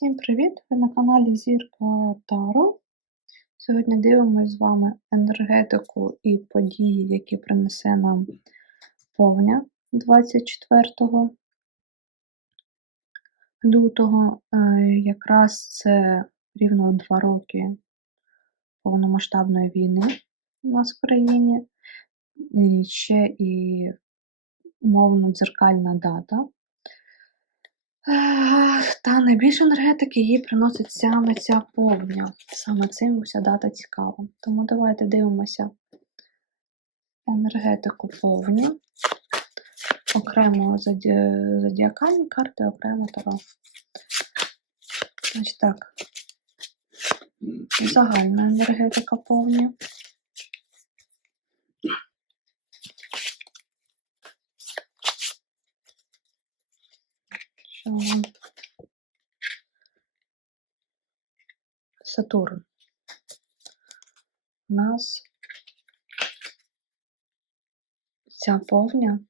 Всім привіт! Ви на каналі Зірка Таро. Сьогодні дивимося з вами енергетику і події, які принесе нам повня 24 лютого. Е, якраз це рівно два роки повномасштабної війни у нас в країні. І ще і умовно дзеркальна дата. Та найбільше енергетики їй приносить саме ця повня. Саме цим вся дата цікава. Тому давайте дивимося енергетику повні. Окремо заді... зодіакальні карти, окремо таро. Значить так, загальна енергетика повні. Сатурн. У нас ця повня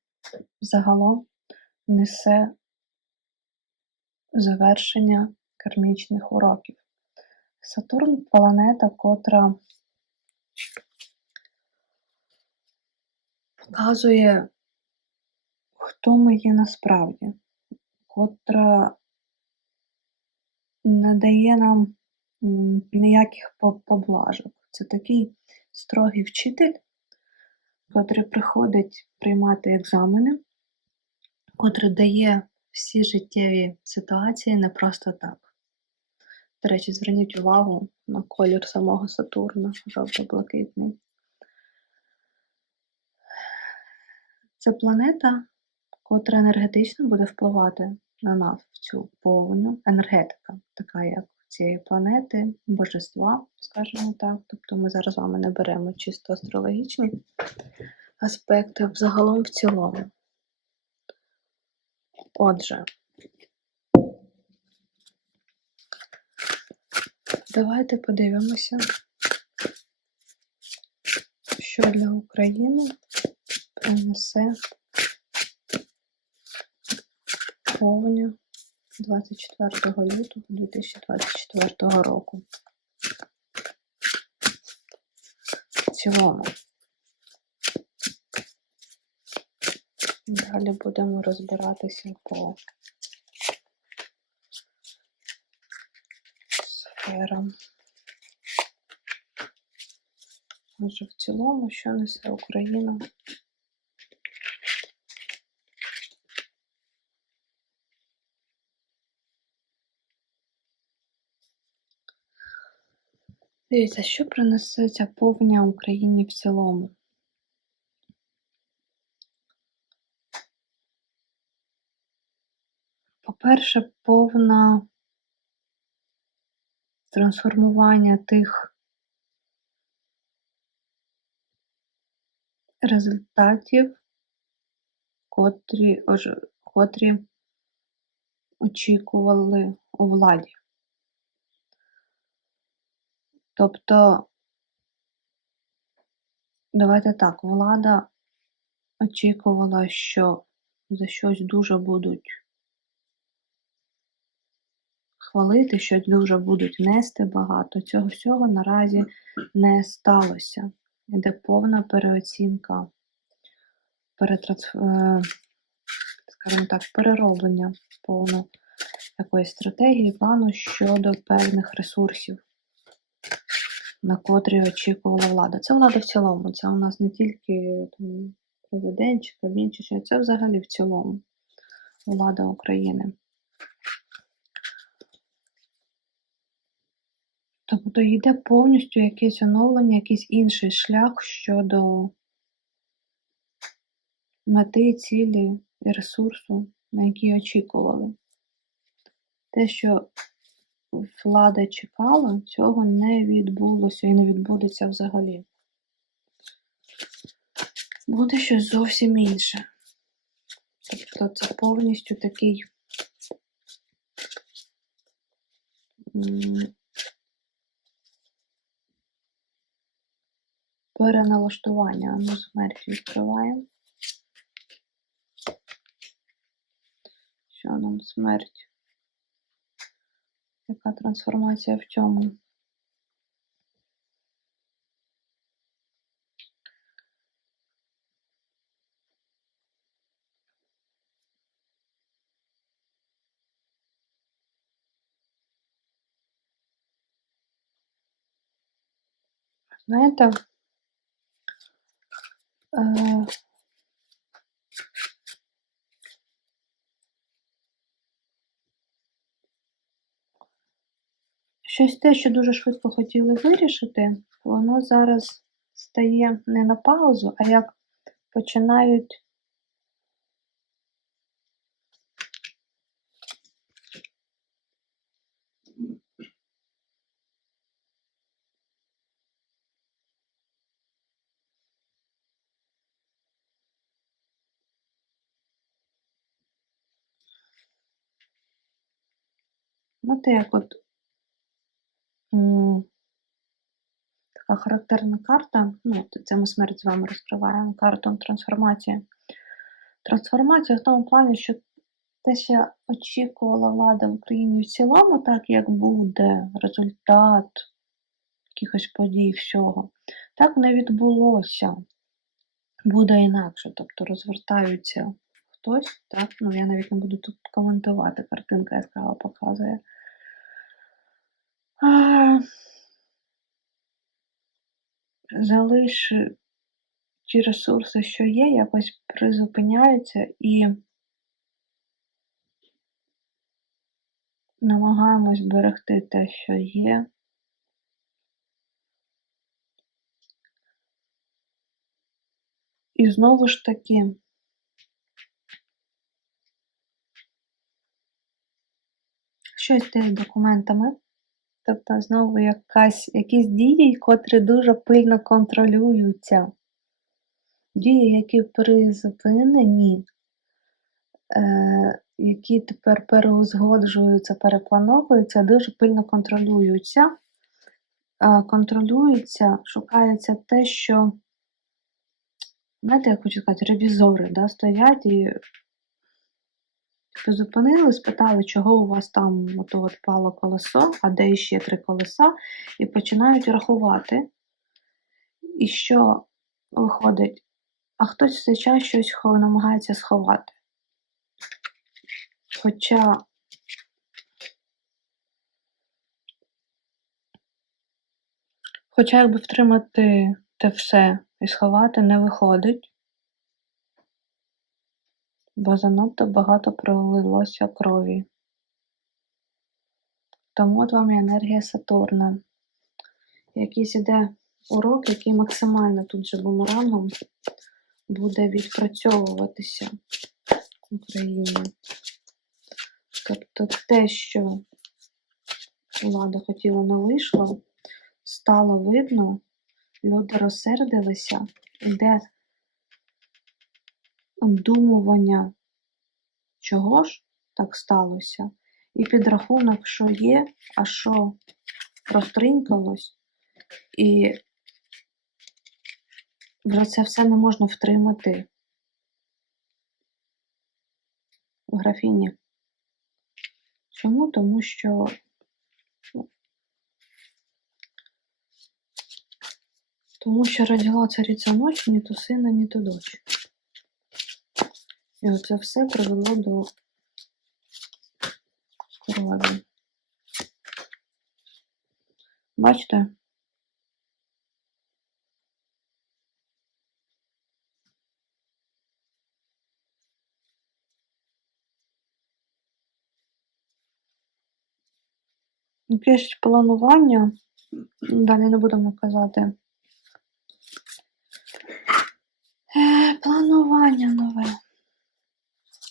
загалом несе завершення кармічних уроків. Сатурн планета, котра показує, хто ми є насправді котра не дає нам ніяких поблажок. Це такий строгий вчитель, котрий приходить приймати екзамени, котрий дає всі життєві ситуації не просто так. До речі, зверніть увагу на колір самого Сатурна, жовто-блакитний. Це планета, котра енергетично буде впливати на нас в цю повню енергетика, така як цієї планети, божества, скажімо так. Тобто ми зараз з вами не беремо чисто астрологічні аспекти, взагалом в цілому. Отже, давайте подивимося, що для України принесе повня 24 лютого 2024 року. В цілому. Далі будемо розбиратися по сферам. Отже, в цілому, що несе Україна Дивіться, що принесе ця повня Україні в цілому? По-перше, повна трансформування тих результатів, котрі, котрі очікували у владі. Тобто, давайте так, влада очікувала, що за щось дуже будуть хвалити, щось дуже будуть нести багато. Цього всього наразі не сталося. Іде повна переоцінка, перетрансф... Е, скажімо так, перероблення повно якоїсь стратегії, плану щодо певних ресурсів на котрі очікувала влада. Це влада в цілому. Це у нас не тільки там, президент чи Кабмін, чи що, це взагалі в цілому влада України. Тобто йде повністю якесь оновлення, якийсь інший шлях щодо мети, цілі і ресурсу, на які очікували. Те, що влада чекала, цього не відбулося і не відбудеться взагалі. Буде щось зовсім інше. Тобто це повністю такий переналаштування. Ну, смерть відкриваємо. Що нам смерть Яка трансформація в цьому? Знаєте, е, щось те, що дуже швидко хотіли вирішити, воно зараз стає не на паузу, а як починають Знаєте, як от така характерна карта, ну, це ми смерть з вами розкриваємо карту трансформації. Трансформація в тому плані, що те, що очікувала влада в Україні в цілому, так як буде результат якихось подій всього, так не відбулося. Буде інакше, тобто розвертаються хтось, так, ну я навіть не буду тут коментувати, картинка яскраво показує. А, залиши ті ресурси, що є, якось призупиняються і намагаємось берегти те, що є. І знову ж таки, щось з документами. Тобто знову якась, якісь дії, котрі дуже пильно контролюються. Дії, які призупинені, е, які тепер переузгоджуються, переплановуються, дуже пильно контролюються. Е, контролюється, шукається те, що, знаєте, я хочу сказати, ревізори да, стоять і зупинили, спитали, чого у вас там ото от пало колесо, а де ще три колеса, і починають рахувати. І що виходить? А хтось в цей час щось намагається сховати. Хоча Хоча якби втримати те все і сховати не виходить, бо занадто багато пролилося крові. Тому от вам і енергія Сатурна. Якийсь іде урок, який максимально тут же бумерангом буде відпрацьовуватися в Україні. Тобто те, що влада хотіла, не вийшло, стало видно, люди розсердилися, іде обдумування, чого ж так сталося, і підрахунок, що є, а що розтринькалось, і вже це все не можна втримати в графіні. Чому? Тому що ну, тому що родила цариця ночі ні то сина, ні то дочь. І оце все привело до крові. Бачите? Якесь планування, далі не будемо казати. Е, планування нове,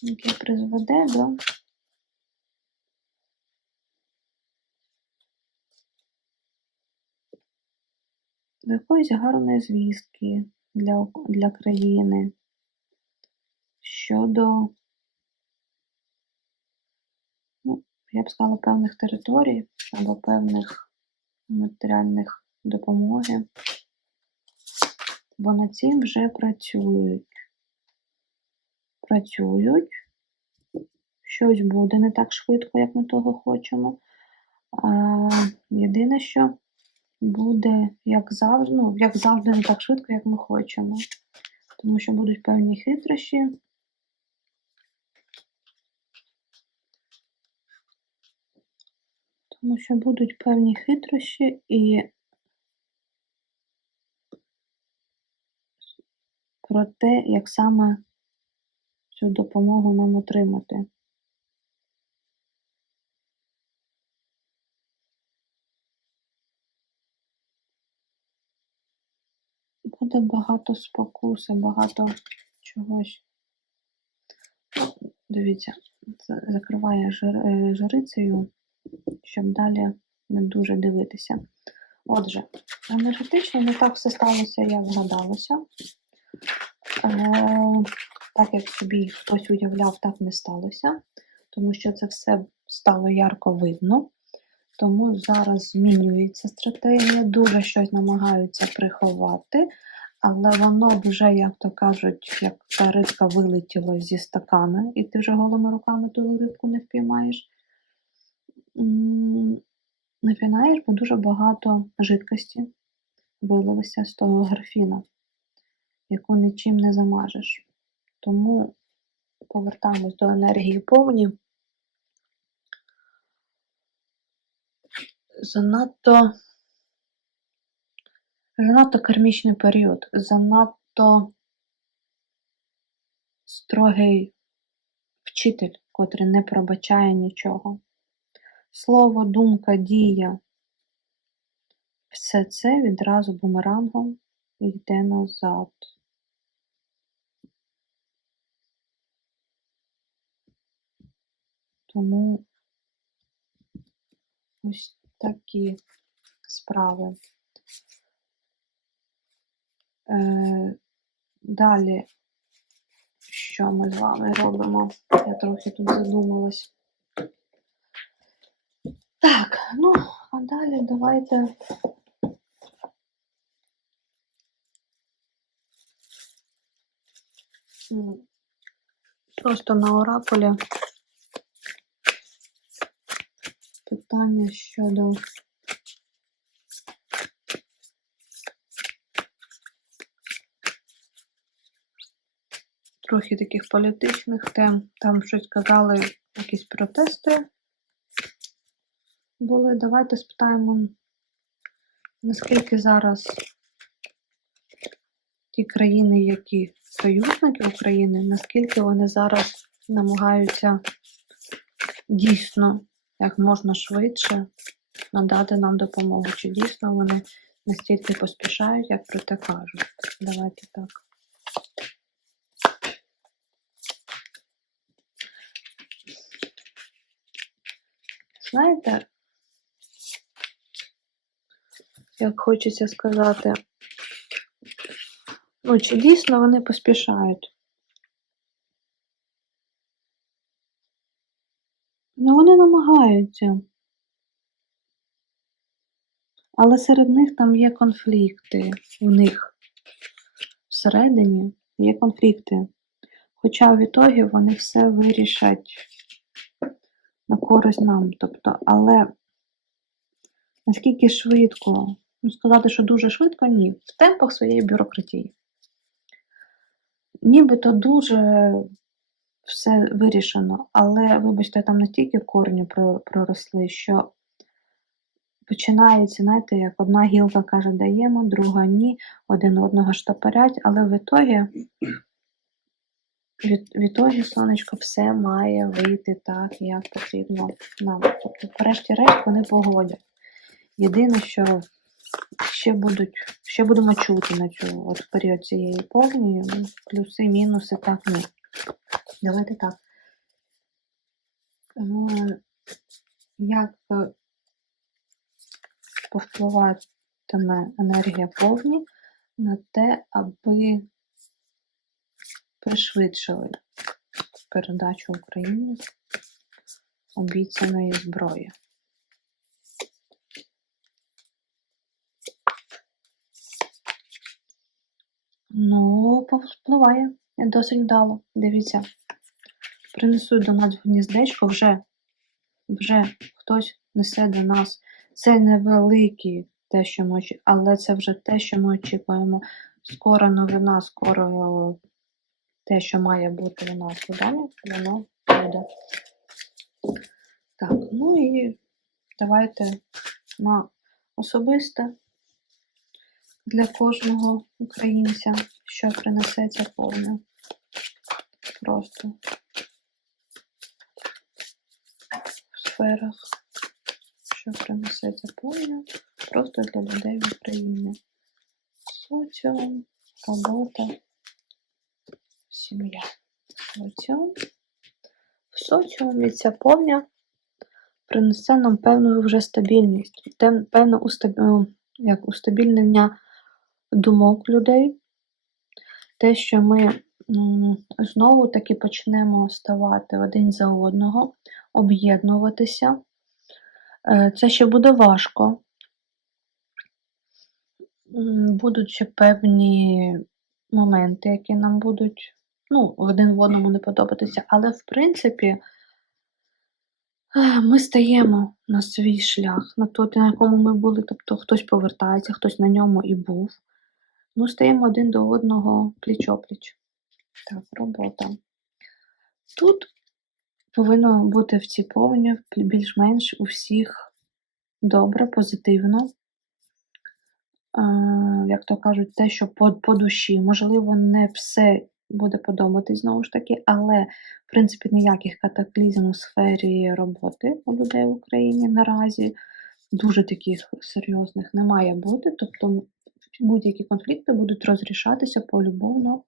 яке призведе до до якоїсь гарної звістки для, для країни щодо, ну, я б сказала, певних територій або певних матеріальних допомоги, бо над цим вже працюють. Працюють, щось буде не так швидко, як ми того хочемо, А, єдине, що буде, як завжди, ну, як завжди, не так швидко, як ми хочемо. Тому що будуть певні хитрощі. Тому що будуть певні хитрощі і про те, як саме цю допомогу нам отримати. Буде багато спокуси, багато чогось. Ну, дивіться, закриває жир, е, щоб далі не дуже дивитися. Отже, енергетично не так все сталося, як гадалося. Так як собі хтось уявляв, так не сталося, тому що це все стало ярко видно. Тому зараз змінюється стратегія, дуже щось намагаються приховати, але воно вже, як то кажуть, як та рибка вилетіла зі стакана, і ти вже голими руками ту рибку не впіймаєш. Не впіймаєш, бо дуже багато жидкості вилилося з того графіна, яку нічим не замажеш. Тому повертаємось до енергії повні. занадто, занадто кармічний період, занадто строгий вчитель, котрий не пробачає нічого. Слово, думка, дія. Все це відразу бумерангом йде назад. Тому ось такі справи. Е, далі, що ми з вами робимо? Я трохи тут задумалась. Так, ну, а далі давайте. Просто на оракулі питання щодо трохи таких політичних тем. Там щось казали, якісь протести були. Давайте спитаємо, наскільки зараз ті країни, які союзники України, наскільки вони зараз намагаються дійсно як можна швидше надати нам допомогу. Чи дійсно вони настільки поспішають, як про те кажуть? Давайте так. Знаєте, як хочеться сказати, ну, чи дійсно вони поспішають? Ну, вони намагаються. Але серед них там є конфлікти. У них всередині є конфлікти. Хоча в ітогі вони все вирішать на користь нам. Тобто, але наскільки швидко, ну сказати, що дуже швидко, ні. В темпах своєї бюрократії. Нібито дуже все вирішено, але, вибачте, там настільки корні проросли, що починається, знаєте, як одна гілка каже, даємо, друга ні, один одного штопорять, але в ітогі, в ітогі, сонечко, все має вийти так, як потрібно нам. Тобто, врешті-решт, вони погодять. Єдине, що ще будуть, ще будемо чути на цю от період цієї повні, ну, плюси, мінуси, так, ні. Давайте так. Е, Як е, повпливатиме енергія повні на те, аби пришвидшили передачу Україні обіцяної зброї? Ну, повпливає досить вдало. Дивіться, принесуть до нас в гніздечко вже, вже хтось несе до нас. Це невеликі те, що ми але це вже те, що ми очікуємо. Скоро новина, скоро те, що має бути у нас у воно буде. Так, ну і давайте на особисте для кожного українця, що принесе ця повня. Просто в сферах, що принесе ця повня, просто для людей України. Соціум, робота, сім'я. Соціум. В соціумі ця повня принесе нам певну вже стабільність, певне устаб- як устабільнення думок людей. Те, що ми знову таки почнемо ставати один за одного, об'єднуватися. Е, Це ще буде важко. Будуть ще певні моменти, які нам будуть ну, один в одному не подобатися. Але, в принципі, е, ми стаємо на свій шлях, на той, на якому ми були. Тобто хтось повертається, хтось на ньому і був. Ну, стаємо один до одного пліч-опліч. Так, робота. Тут повинно бути в цій повні більш-менш у всіх добре, позитивно. Як то кажуть, те, що по, по душі. Можливо, не все буде подобатись знову ж таки, але, в принципі, ніяких катаклізм у сфері роботи у людей в Україні наразі дуже таких серйозних не має бути. Тобто будь-які конфлікти будуть розрішатися полюбовно,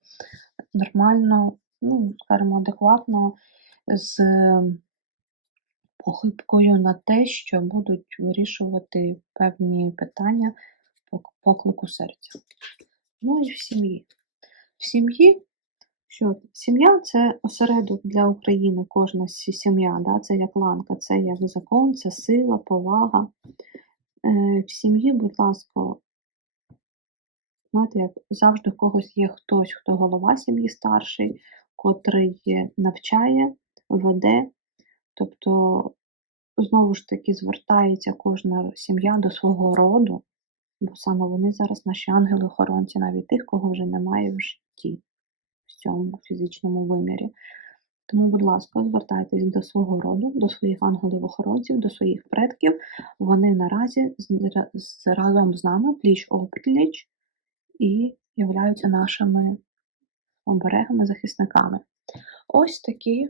нормально, ну, скажімо, адекватно, з похибкою на те, що будуть вирішувати певні питання поклику серця. Ну і в сім'ї. В сім'ї, що сім'я це осередок для України, кожна сім'я, да? це як ланка, це як закон, це сила, повага. Е, в сім'ї, будь ласка, знаєте, як завжди в когось є хтось, хто голова сім'ї старший, котрий навчає, веде. Тобто, знову ж таки, звертається кожна сім'я до свого роду, бо саме вони зараз наші ангели-охоронці, навіть тих, кого вже немає в житті, в цьому фізичному вимірі. Тому, будь ласка, звертайтесь до свого роду, до своїх ангелів-охоронців, до своїх предків. Вони наразі разом з нами пліч опліч і являються нашими оберегами, захисниками. Ось такі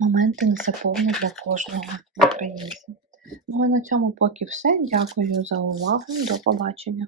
моменти незаповні для кожного українця. Ну а на цьому поки все. Дякую за увагу. До побачення.